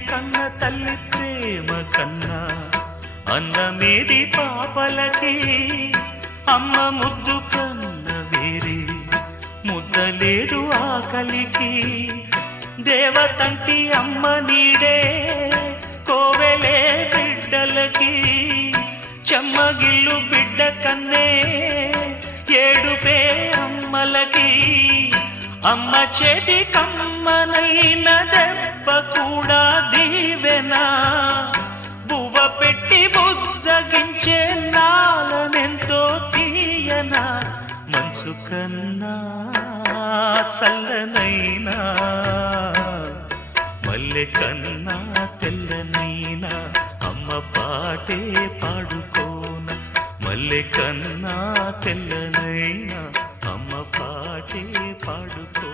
కన్న తల్లి ప్రేమ కన్నా అన్నమేది పాపలకి, అమ్మ ముద్దు కన్న వేరే ముద్దలేడు ఆకలికి. దేవతంటి అమ్మ నీడే కోవెలే బిడ్డలకి, చెమ్మగిల్లు బిడ్డ కన్నే ఏడుపే అమ్మలకి. అమ్మ చేతి కమ్మనైన దెబ్బ కూడా దీవెనా, బువ్వ పెట్టి బుజ్జగించే నాలనెంతో తీయనా. మనసు కన్నా చల్లనైనా మల్లె కన్నా తెల్లనైనా అమ్మ పాటే పాడుకోన. మల్లె కన్నా తెల్లనైనా అమ్మ పాటే పాడుకో.